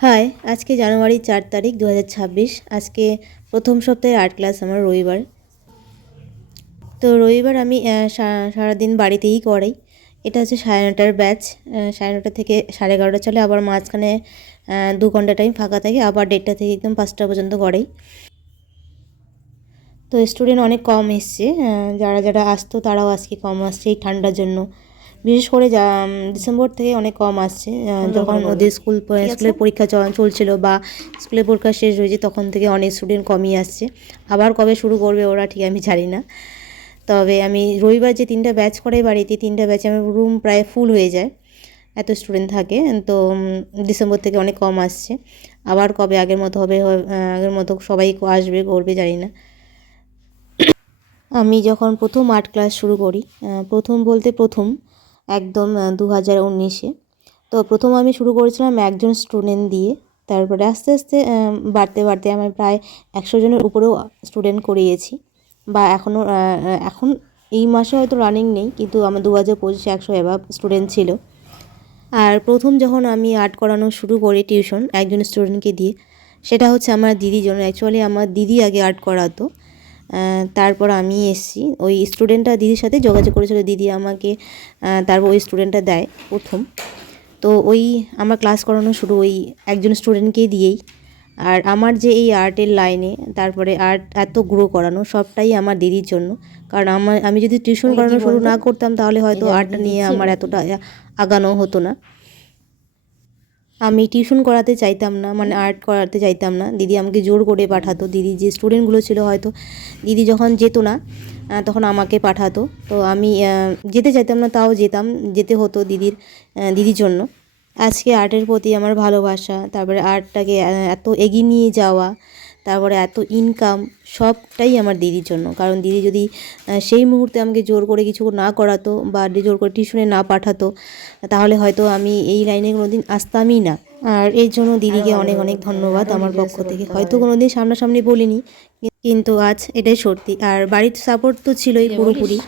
High, আজকে জানুয়ারি ৪ তারিখ ২০২৬। আজকে প্রথম সপ্তাহে আর্ট ক্লাস আমার রবিবার। তো রবিবার আমি সারাদিন বাড়িতেই করাই। এটা হচ্ছে ৯:৩০টার ব্যাচ। ৯:৩০ থেকে ১১:৩০ চলে, আবার মাঝখানে ২ ঘন্টা টাইম ফাঁকা থাকে, আবার ১:৩০ থেকে একদম ৫টা পর্যন্ত করাই। তো স্টুডেন্ট অনেক কম এসছে, যারা যারা আসতো তারাও আজকে কম আসছে এই ঠান্ডার জন্য। বিশেষ করে ডিসেম্বর থেকে অনেক কম আসছে, যখন ওদের স্কুলের পরীক্ষা চলছিল বা স্কুলের পরীক্ষা শেষ হয়েছে তখন থেকে অনেক স্টুডেন্ট কমই আসছে। আবার কবে শুরু করবে ওরা ঠিক আমি জানি না। তবে আমি রবিবার যে 3টা ব্যাচ করাই বাড়িতে, 3টা ব্যাচে আমার রুম প্রায় ফুল হয়ে যায়, এত স্টুডেন্ট থাকে। তো ডিসেম্বর থেকে অনেক কম আসছে। আবার কবে আগের মতো হবে, আগের মতো সবাই আসবে করবে জানি না। আমি যখন প্রথম আর্ট ক্লাস শুরু করি, প্রথম বলতে প্রথম একদম 2019-এ, তো প্রথম আমি শুরু করেছিলাম একজন স্টুডেন্ট দিয়ে। তারপরে আস্তে আস্তে বাড়তে বাড়তে আমি প্রায় 100 জনের উপরেও স্টুডেন্ট করিয়েছি, বা এখন এই মাসে হয়তো রানিং নেই, কিন্তু আমার 2025-এ 100 অ্যাভাব স্টুডেন্ট ছিল। আর প্রথম যখন আমি আর্ট করানো শুরু করি টিউশন একজন স্টুডেন্টকে দিয়ে, সেটা হচ্ছে আমার দিদির জন্য। অ্যাকচুয়ালি আমার দিদি আগে আর্ট করাতো, তারপর আমি এসেছি। ওই স্টুডেন্টটা দিদির সাথে যোগাযোগ করেছিল, দিদি আমাকে তারপর ওই স্টুডেন্টটা দেয় প্রথম। তো ওই আমার ক্লাস করানো শুরু ওই একজন স্টুডেন্টকে দিয়েই। আর আমার যে এই আর্টের লাইনে তারপরে আর্ট এত গ্রো করানো সবটাই আমার দিদির জন্য। কারণ আমি যদি টিউশন করানো শুরু না করতাম তাহলে হয়তো আর্ট নিয়ে আমার এতটা আগানো হতো না। আমি টিউশন করাতে চাইতাম না, মানে আর্ট করাতে চাইতাম না, দিদি আমাকে জোর করে পাঠাতো। দিদি যে স্টুডেন্টগুলো ছিল, হয়তো দিদি যখন যেত না তখন আমাকে পাঠাতো। তো আমি যেতে চাইতাম না, তাও যেতে হতো দিদির জন্য। আজকে আর্টের প্রতি আমার ভালোবাসা, তারপরে আর্টটাকে এত এগিয়ে নিয়ে যাওয়া, তারপরে এত ইনকাম, সবটাই আমার দিদির জন্য। কারণ দিদি যদি সেই মুহূর্তে আমাকে জোর করে কিছু না করাতো বা জোর করে টিউশনে না পাঠাতো, তাহলে হয়তো আমি এই লাইনে কোনো দিন আসতামই না। আর এর জন্য দিদিকে অনেক অনেক ধন্যবাদ আমার পক্ষ থেকে। হয়তো কোনো দিন সামনাসামনি বলিনি, কিন্তু আজ এটাই সত্যি। আর বাড়ির সাপোর্ট তো ছিলই পুরোপুরি।